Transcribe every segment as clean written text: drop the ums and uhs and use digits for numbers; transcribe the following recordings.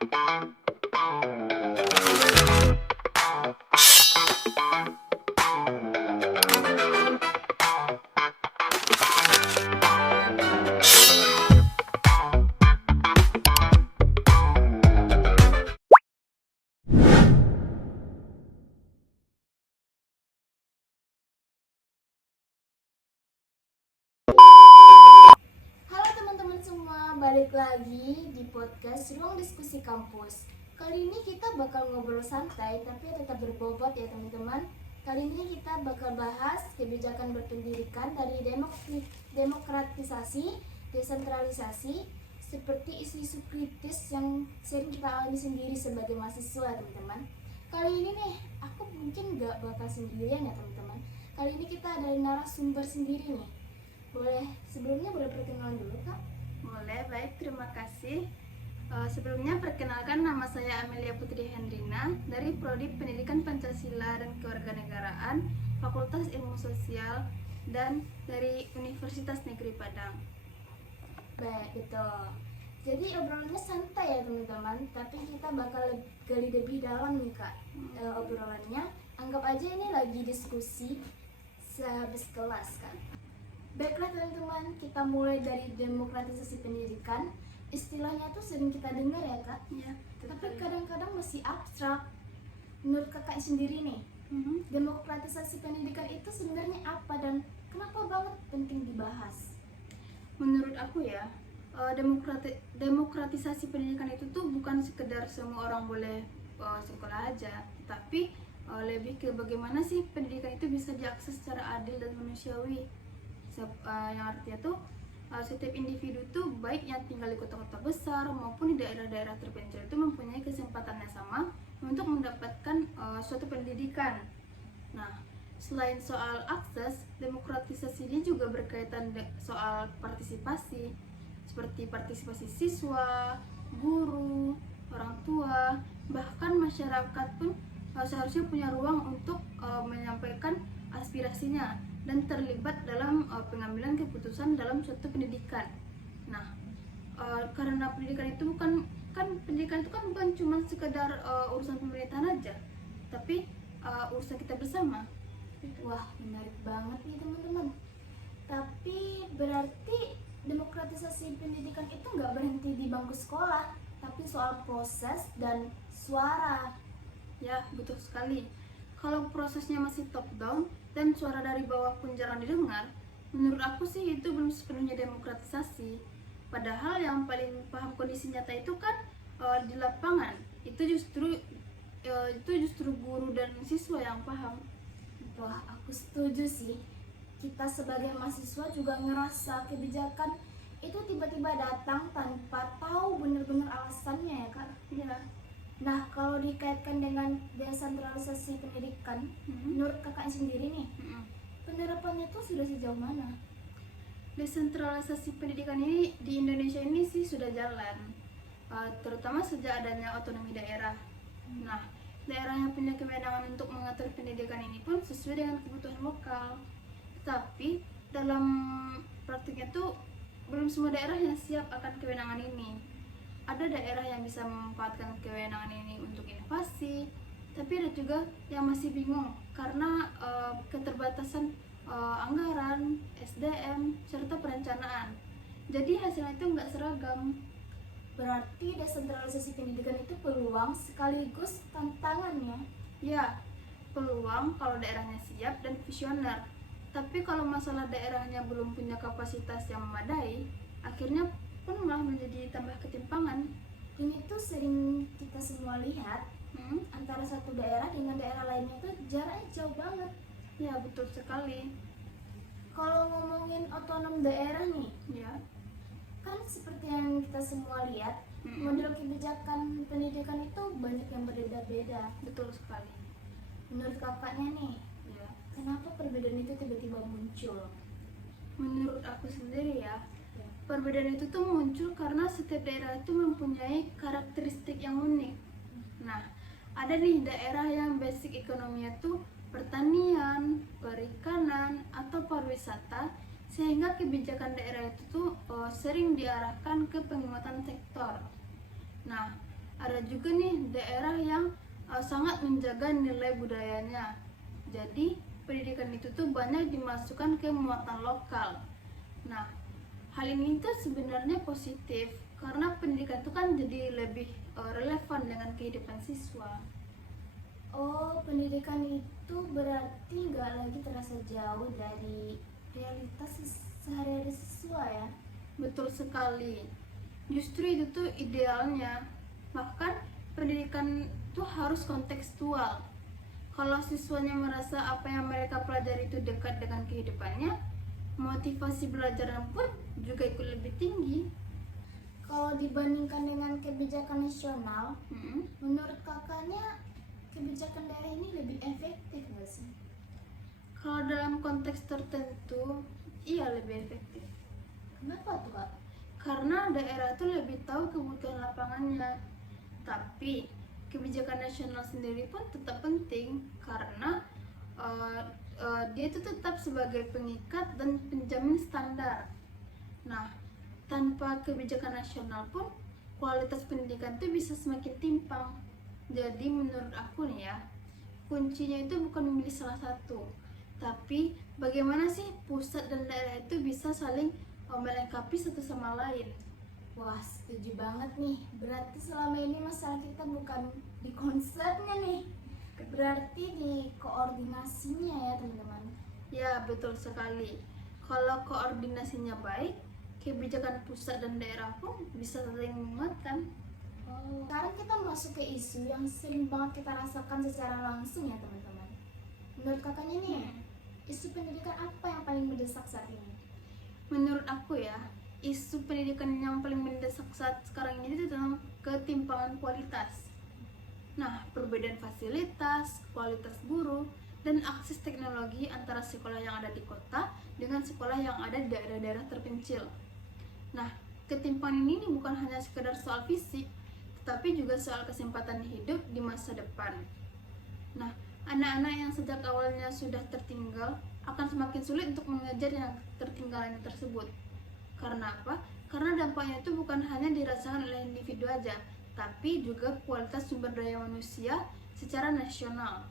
Halo teman-teman semua, balik lagi di podcast Ruang Diskusi Kampus. Kali ini kita bakal ngobrol santai tapi tetap berbobot ya teman-teman. Kali ini kita bakal bahas kebijakan berpendidikan dari demokratisasi, desentralisasi, seperti isu-isu kritis yang sering kita alami sendiri sebagai mahasiswa teman-teman. Kali ini nih, aku mungkin gak bakal sendirian ya teman-teman. Kali ini kita ada narasumber sendiri nih. Sebelumnya boleh perkenalan dulu Kak? Boleh, baik, terima kasih. Sebelumnya perkenalkan, nama saya Amelia Putri Hendrina dari Prodi Pendidikan Pancasila dan Kewarganegaraan, Fakultas Ilmu Sosial, dan dari Universitas Negeri Padang. Baik, betul. Jadi obrolannya santai ya teman-teman, tapi kita bakal gali lebih dalam nih Kak obrolannya. Anggap aja ini lagi diskusi sehabis kelas kan. Baiklah teman-teman, kita mulai dari demokratisasi pendidikan. Istilahnya tuh sering kita dengar ya Kak, Ya, tapi kadang-kadang masih abstrak. Menurut Kakak sendiri nih, demokratisasi pendidikan itu sebenarnya apa dan kenapa banget penting dibahas? Menurut aku ya, demokratisasi pendidikan itu tuh bukan sekedar semua orang boleh sekolah aja, tapi lebih ke bagaimana sih pendidikan itu bisa diakses secara adil dan manusiawi. Yang artinya tuh setiap individu tuh baik yang tinggal di kota-kota besar maupun di daerah-daerah terpencil itu mempunyai kesempatan yang sama untuk mendapatkan suatu pendidikan. Nah, selain soal akses, demokratisasi ini juga berkaitan soal partisipasi, seperti partisipasi siswa, guru, orang tua, bahkan masyarakat pun seharusnya punya ruang untuk menyampaikan aspirasinya dan terlibat dalam pengambilan keputusan dalam suatu pendidikan. Nah, karena pendidikan itu bukan cuma sekedar urusan pemerintahan aja, tapi urusan kita bersama. Wah, menarik banget nih teman-teman. Tapi berarti demokratisasi pendidikan itu nggak berhenti di bangku sekolah, tapi soal proses dan suara. Ya, betul sekali. Kalau prosesnya masih top down dan suara dari bawah pun jarang didengar, menurut aku sih itu belum sepenuhnya demokratisasi. Padahal yang paling paham kondisi nyata itu kan di lapangan. Itu justru guru dan siswa yang paham. Wah, aku setuju sih. Kita sebagai mahasiswa juga ngerasa kebijakan itu tiba-tiba datang tanpa tahu benar-benar alasannya ya Kak. Ya. Nah, kalau dikaitkan dengan desentralisasi pendidikan, menurut kakak sendiri nih, penerapannya tuh sudah sejauh mana? Desentralisasi pendidikan ini di Indonesia ini sih sudah jalan, terutama sejak adanya otonomi daerah. Nah, daerah yang punya kewenangan untuk mengatur pendidikan ini pun sesuai dengan kebutuhan lokal. Tapi dalam praktiknya tuh belum semua daerah yang siap akan kewenangan ini. Ada daerah yang bisa memanfaatkan kewenangan ini untuk inovasi, tapi ada juga yang masih bingung karena keterbatasan anggaran, SDM, serta perencanaan. Jadi hasilnya itu nggak seragam. Berarti desentralisasi pendidikan itu peluang sekaligus tantangannya. Ya, peluang kalau daerahnya siap dan visioner. Tapi kalau masalah daerahnya belum punya kapasitas yang memadai, akhirnya pun malah menjadi tambah ketimpangan. Ini tuh sering kita semua lihat, antara satu daerah dengan daerah lainnya tuh jaraknya jauh banget. Ya, betul sekali. Kalau ngomongin otonom daerah nih, Ya, kan seperti yang kita semua lihat, model kebijakan pendidikan itu banyak yang berbeda-beda. betul sekali. Menurut kakaknya nih, Ya, kenapa perbedaan itu tiba-tiba muncul? menurut aku sendiri ya, perbedaan itu tuh muncul karena setiap daerah itu mempunyai karakteristik yang unik. Nah, ada nih daerah yang basic ekonominya tuh pertanian, perikanan, atau pariwisata, sehingga kebijakan daerah itu tuh sering diarahkan ke penguatan sektor. Nah, Ada juga nih daerah yang sangat menjaga nilai budayanya. Jadi pendidikan itu tuh banyak dimasukkan ke muatan lokal. Nah, hal ini tuh sebenarnya positif karena pendidikan itu kan jadi lebih relevan dengan kehidupan siswa. Oh, pendidikan itu berarti nggak lagi terasa jauh dari realitas sehari-hari siswa ya? Betul sekali. Justru itu tuh idealnya. Bahkan pendidikan itu harus kontekstual. Kalau siswanya merasa apa yang mereka pelajari itu dekat dengan kehidupannya, motivasi belajarnya pun juga ikut lebih tinggi. Kalau dibandingkan dengan kebijakan nasional, Mm-mm. menurut kakaknya kebijakan daerah ini lebih efektif nggak sih? Kalau dalam konteks tertentu, iya lebih efektif. Kenapa tuh kak? Karena daerah itu lebih tahu kebutuhan lapangannya. Tapi kebijakan nasional sendiri pun tetap penting karena dia itu tetap sebagai pengikat dan penjamin standar. Nah, tanpa kebijakan nasional pun kualitas pendidikan itu bisa semakin timpang. Jadi menurut aku nih ya, kuncinya itu bukan memilih salah satu, tapi bagaimana sih pusat dan daerah itu bisa saling melengkapi satu sama lain. Wah, setuju banget nih. Berarti selama ini masalah kita bukan di konsepnya nih, berarti di koordinasinya ya teman-teman. Ya, betul sekali. Kalau koordinasinya baik, kebijakan pusat dan daerah pun bisa saling menguatkan. Oh, sekarang kita masuk ke isu yang sering banget kita rasakan secara langsung ya teman-teman. Menurut kakaknya nih, isu pendidikan apa yang paling mendesak saat ini? Menurut aku ya, isu pendidikan yang paling mendesak saat sekarang ini itu tentang ketimpangan kualitas. Nah, perbedaan fasilitas, kualitas guru, dan akses teknologi antara sekolah yang ada di kota dengan sekolah yang ada di daerah-daerah terpencil. Nah, ketimpangan ini bukan hanya sekedar soal fisik, tetapi juga soal kesempatan hidup di masa depan. Nah, anak-anak yang sejak awalnya sudah tertinggal akan semakin sulit untuk mengejar yang tertinggalannya tersebut. Karena apa? Karena dampaknya itu bukan hanya dirasakan oleh individu aja, tapi juga kualitas sumber daya manusia secara nasional.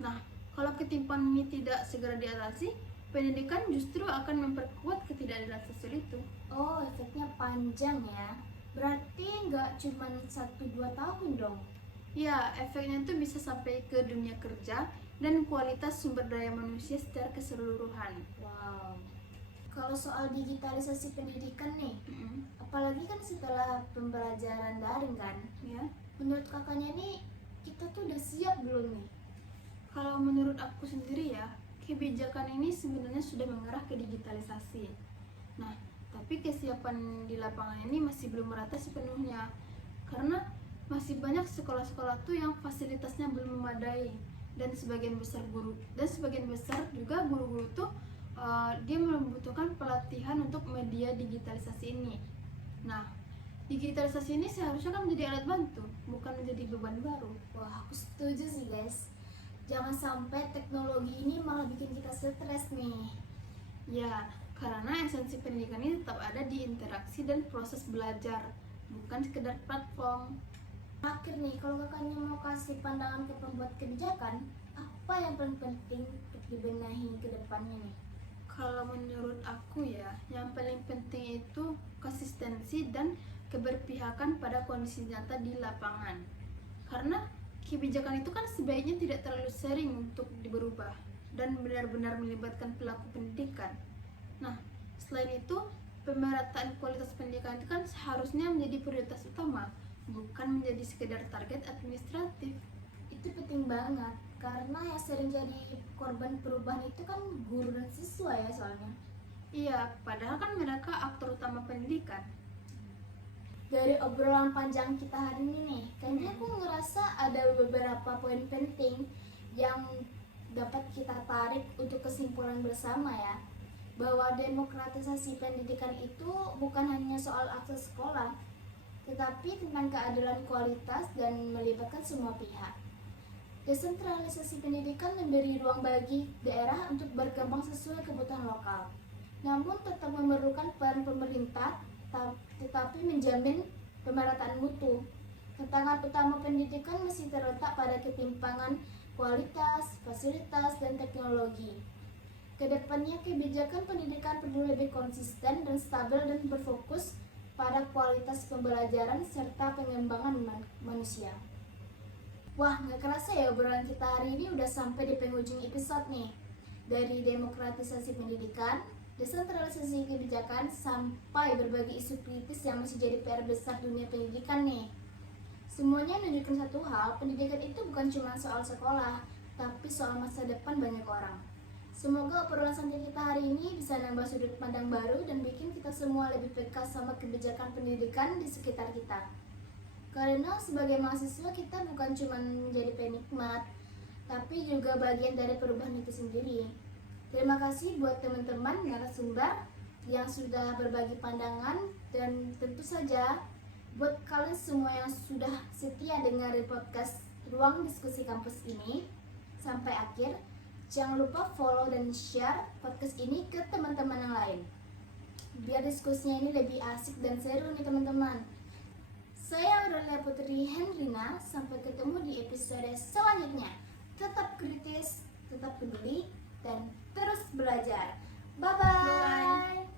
Nah, kalau ketimpangan ini tidak segera diatasi, pendidikan justru akan memperkuat ketidakadilan sosial itu. Oh, efeknya panjang ya. Berarti nggak cuma 1-2 tahun dong. Ya, efeknya itu bisa sampai ke dunia kerja dan kualitas sumber daya manusia secara keseluruhan. Wow. Kalau soal digitalisasi pendidikan nih, Mm-mm. apalagi kan setelah pembelajaran daring kan, Ya, menurut kakaknya nih kita tuh udah siap belum nih? kalau menurut aku sendiri ya, kebijakan ini sebenarnya sudah mengarah ke digitalisasi. Nah, tapi kesiapan di lapangan ini masih belum merata sepenuhnya. Karena masih banyak sekolah-sekolah tuh yang fasilitasnya belum memadai dan sebagian besar juga guru-guru tuh dia membutuhkan pelatihan untuk media digitalisasi ini. Nah, digitalisasi ini seharusnya kan menjadi alat bantu, bukan menjadi beban baru. Wah, aku setuju sih guys. Jangan sampai teknologi ini malah bikin kita stres nih. Ya, karena esensi pendidikan ini tetap ada di interaksi dan proses belajar, bukan sekedar platform. Akhir nih, kalau kakaknya mau kasih pandangan ke pembuat kebijakan, apa yang paling penting untuk dibenahi ke depannya nih? Kalau menurut aku ya, yang paling penting itu konsistensi dan keberpihakan pada kondisi nyata di lapangan. Karena kebijakan itu kan sebaiknya tidak terlalu sering untuk berubah dan benar-benar melibatkan pelaku pendidikan. Nah, selain itu, pemerataan kualitas pendidikan itu kan seharusnya menjadi prioritas utama, bukan menjadi sekedar target administratif. Itu penting banget, karena yang sering jadi korban perubahan itu kan guru dan siswa ya soalnya. Iya, padahal kan mereka aktor utama pendidikan. Dari obrolan panjang kita hari ini nih, kayaknya aku ngerasa ada beberapa poin penting yang dapat kita tarik untuk kesimpulan bersama ya, bahwa demokratisasi pendidikan itu bukan hanya soal akses sekolah, tetapi tentang keadilan kualitas dan melibatkan semua pihak. Desentralisasi pendidikan memberi ruang bagi daerah untuk berkembang sesuai kebutuhan lokal, namun tetap memerlukan peran pemerintah tetapi menjamin pemerataan mutu. Tantangan utama pendidikan masih terletak pada ketimpangan kualitas, fasilitas, dan teknologi. Kedepannya kebijakan pendidikan perlu lebih konsisten dan stabil dan berfokus pada kualitas pembelajaran serta pengembangan manusia. Wah, nggak kerasa ya obrolan kita hari ini udah sampai di penghujung episode nih. Dari demokratisasi pendidikan, desentralisasi kebijakan, sampai berbagai isu kritis yang masih jadi PR besar dunia pendidikan nih. Semuanya menunjukkan satu hal, pendidikan itu bukan cuma soal sekolah, tapi soal masa depan banyak orang. Semoga obrolan santai kita hari ini bisa nambah sudut pandang baru dan bikin kita semua lebih peka sama kebijakan pendidikan di sekitar kita. Karena sebagai mahasiswa kita bukan cuma menjadi penikmat, tapi juga bagian dari perubahan itu sendiri. Terima kasih buat teman-teman narasumber yang sudah berbagi pandangan, dan tentu saja buat kalian semua yang sudah setia dengerin podcast Ruang Diskusi Kampus ini sampai akhir. Jangan lupa follow dan share podcast ini ke teman-teman yang lain, biar diskusinya ini lebih asik dan seru nih teman-teman. Saya Aurelia Putri Hendrina, sampai ketemu di episode selanjutnya. Tetap kritis, tetap peduli, dan terus belajar. Bye-bye.